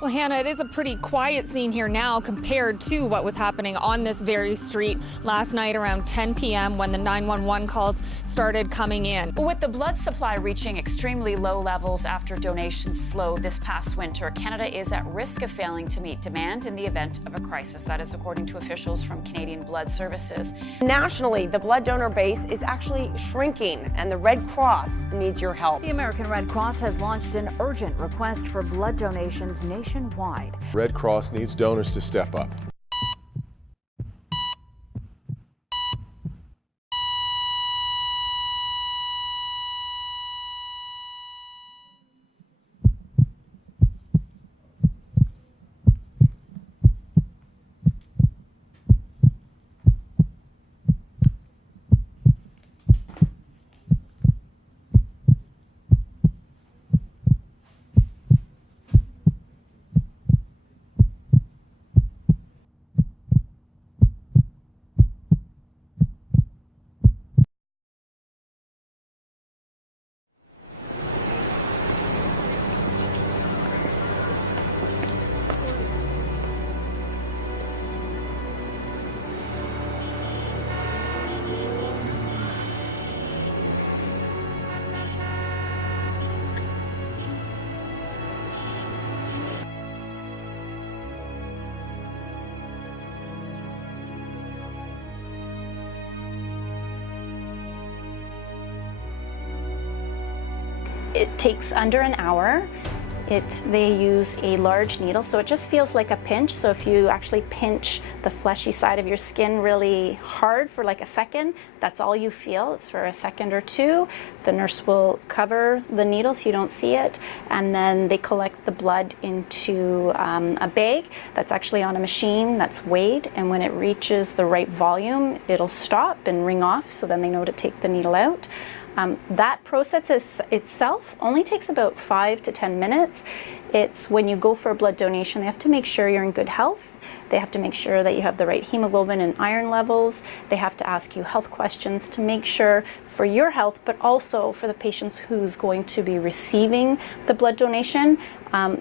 Well, Hannah, it is a pretty quiet scene here now compared to what was happening on this very street last night around 10 p.m. when the 911 calls started coming in. With the blood supply reaching extremely low levels after donations slowed this past winter, Canada is at risk of failing to meet demand in the event of a crisis. That is according to officials from Canadian Blood Services. Nationally, the blood donor base is actually shrinking, and the Red Cross needs your help. The American Red Cross has launched an urgent request for blood donations nationwide. Red Cross needs donors to step up. It takes under an hour. They use a large needle, so it just feels like a pinch. So if you actually pinch the fleshy side of your skin really hard for like a second, that's all you feel. It's for a second or two. The nurse will cover the needle so you don't see it, and then they collect the blood into a bag that's actually on a machine that's weighed, and when it reaches the right volume, it'll stop and ring off, so then they know to take the needle out. That process itself only takes about 5 to 10 minutes. It's when you go for a blood donation, they have to make sure you're in good health. They have to make sure that you have the right hemoglobin and iron levels. They have to ask you health questions to make sure for your health, but also for the patients who's going to be receiving the blood donation.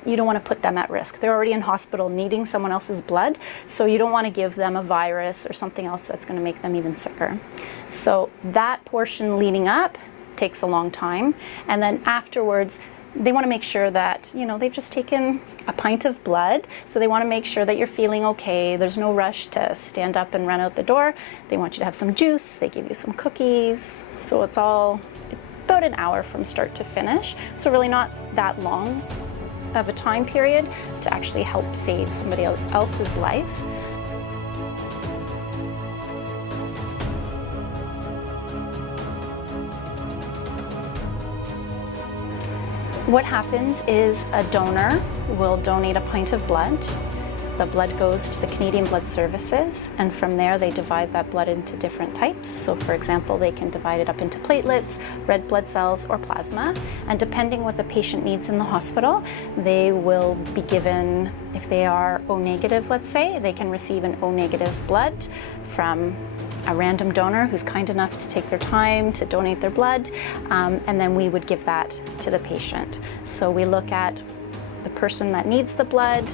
You don't want to put them at risk. They're already in hospital needing someone else's blood, so you don't want to give them a virus or something else that's going to make them even sicker. So that portion leading up takes a long time, and then afterwards they want to make sure that, you know, they've just taken a pint of blood, so they want to make sure that you're feeling okay. There's no rush to stand up and run out the door. They want you to have some juice, they give you some cookies, so it's all about an hour from start to finish, so really not that long of a time period to actually help save somebody else's life. What happens is a donor will donate a pint of blood. The blood goes to the Canadian Blood Services, and from there they divide that blood into different types. So for example, they can divide it up into platelets, red blood cells, or plasma. And depending what the patient needs in the hospital, they will be given, if they are O negative, let's say, they can receive an O negative blood from a random donor who's kind enough to take their time to donate their blood, and then we would give that to the patient. So we look at the person that needs the blood,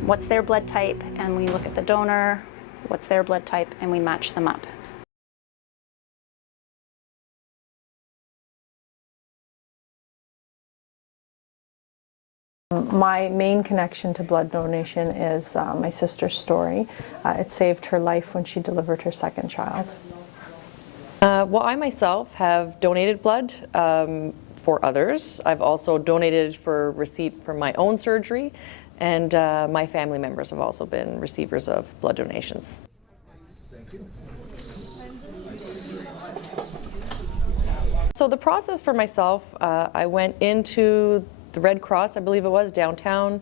what's their blood type, and we look at the donor, what's their blood type, and we match them up. My main connection to blood donation is my sister's story. It saved her life when she delivered her second child. Well, I myself have donated blood for others. I've also donated for receipt for my own surgery, and my family members have also been receivers of blood donations. Thank you. So the process for myself, I went into the Red Cross, I believe it was, downtown.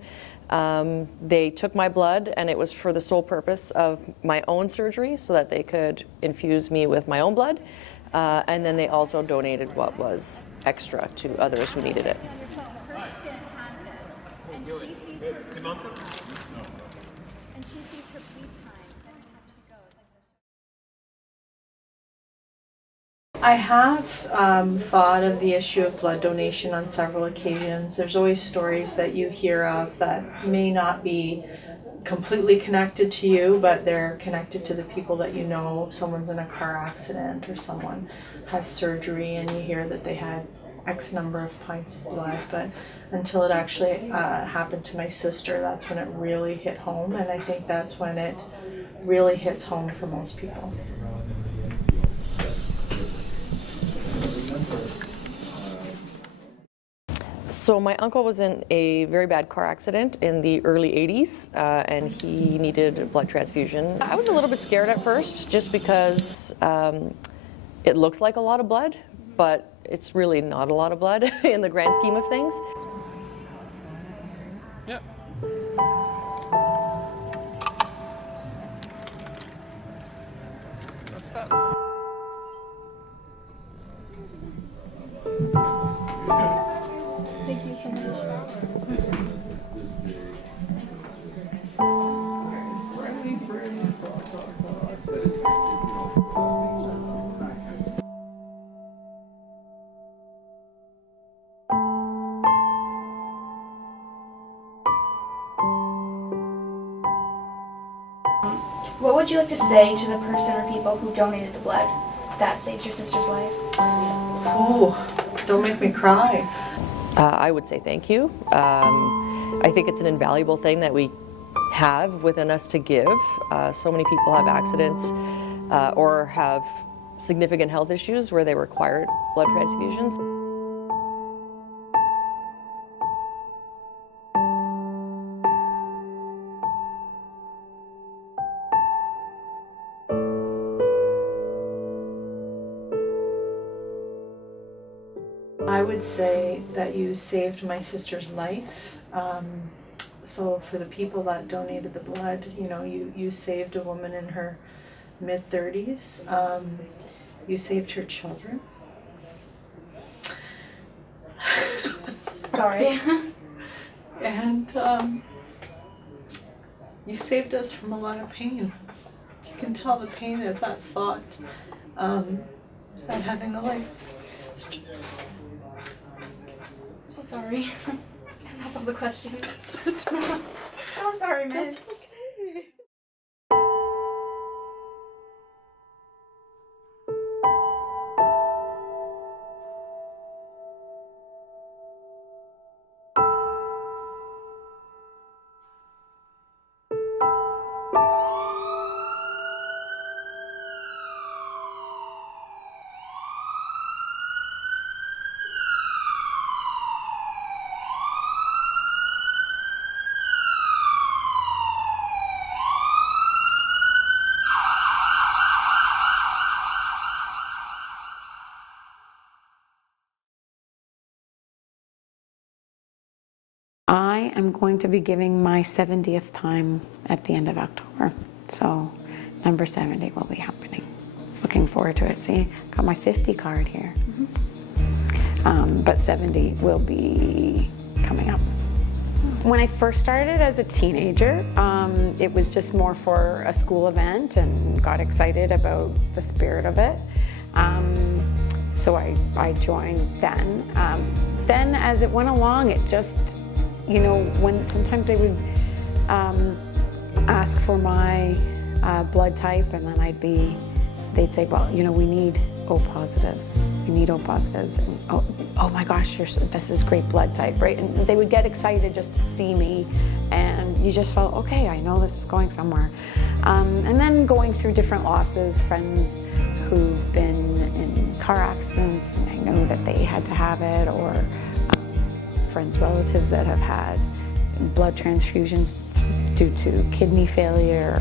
They took my blood, and it was for the sole purpose of my own surgery so that they could infuse me with my own blood. And then they also donated what was extra to others who needed it. I have thought of the issue of blood donation on several occasions. There's always stories that you hear of that may not be completely connected to you, but they're connected to the people that you know. Someone's in a car accident or someone has surgery and you hear that they had X number of pints of blood, but until it actually happened to my sister, that's when it really hit home, and I think that's when it really hits home for most people. So my uncle was in a very bad car accident in the early 80s, and he needed a blood transfusion. I was a little bit scared at first, just because it looks like a lot of blood, but it's really not a lot of blood in the grand scheme of things. Yep. What's that? Thank you so much. What would you like to say to the person or people who donated the blood that saved your sister's life? Oh, don't make me cry. I would say thank you. I think it's an invaluable thing that we have within us to give. So many people have accidents or have significant health issues where they require blood transfusions. I would say that you saved my sister's life. So for the people that donated the blood, you know, you saved a woman in her mid-30s. You saved her children. Sorry. And you saved us from a lot of pain. You can tell the pain of that thought, at having a life with my sister. So sorry. That's all the questions. So sorry, miss. That's okay. I am going to be giving my 70th time at the end of October. So number 70 will be happening. Looking forward to it. See, got my 50 card here. But 70 will be coming up. When I first started as a teenager, it was just more for a school event and got excited about the spirit of it. So I joined then. Then as it went along, it just, you know, when sometimes they would ask for my blood type, and then they'd say, well, you know, we need O positives. We need O positives. And, oh my gosh, this is great blood type, right? And they would get excited just to see me, and you just felt, okay, I know this is going somewhere. And then going through different losses, friends who've been in car accidents, and I know that they had to have it, or friends, relatives that have had blood transfusions due to kidney failure.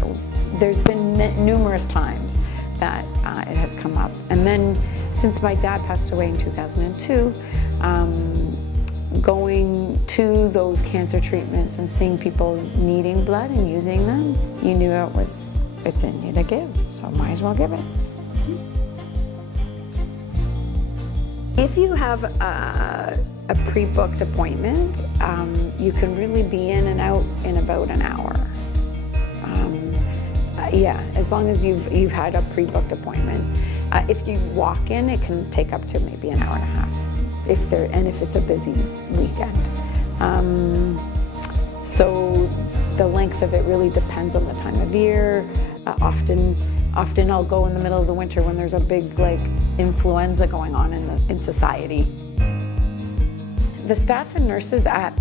There's been numerous times that it has come up. And then since my dad passed away in 2002, going to those cancer treatments and seeing people needing blood and using them, you knew it's in you to give, so might as well give it. If you have a pre-booked appointment, you can really be in and out in about an hour. Yeah, as long as you've had a pre-booked appointment. If you walk in, it can take up to maybe an hour and a half, if it's a busy weekend. So the length of it really depends on the time of year. Often I'll go in the middle of the winter when there's a big influenza going on in society. The staff and nurses at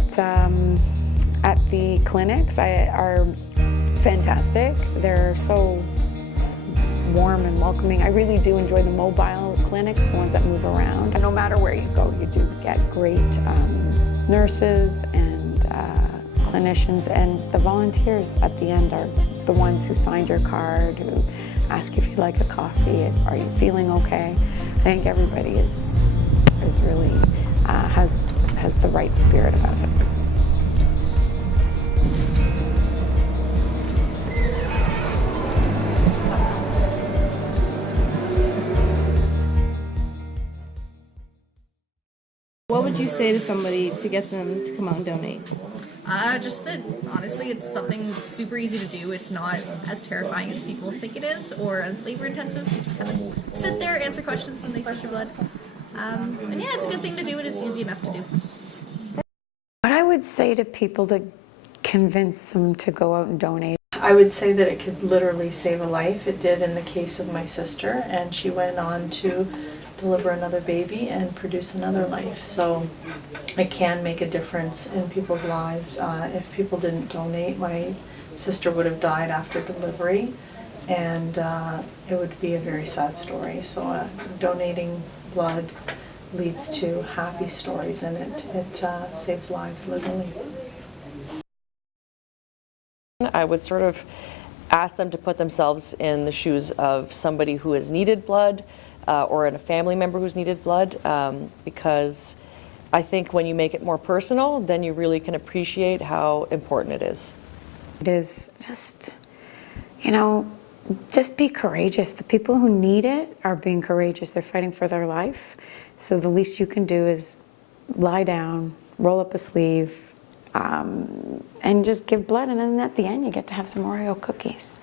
the clinics are fantastic. They're so warm and welcoming. I really do enjoy the mobile clinics, the ones that move around. And no matter where you go, you do get great nurses and clinicians, and the volunteers at the end are the ones who signed your card, who ask if you'd like a coffee, are you feeling okay? I think everybody is really has the right spirit about it. What would you say to somebody to get them to come out and donate? Just that, honestly, it's something super easy to do. It's not as terrifying as people think it is, or as labor intensive. You just kind of sit there, answer questions, and they test your blood. And yeah, it's a good thing to do, and it's easy enough to do. What I would say to people to convince them to go out and donate, I would say that it could literally save a life. It did in the case of my sister, and she went on to deliver another baby and produce another life. So it can make a difference in people's lives. If people didn't donate, my sister would have died after delivery, and it would be a very sad story. So donating blood leads to happy stories, and it saves lives, literally. I would sort of ask them to put themselves in the shoes of somebody who has needed blood, or in a family member who's needed blood, because I think when you make it more personal, then you really can appreciate how important it is. it is just, just be courageous. The people who need it are being courageous. They're fighting for their life. So the least you can do is lie down, roll up a sleeve, and just give blood. And then at the end, you get to have some Oreo cookies.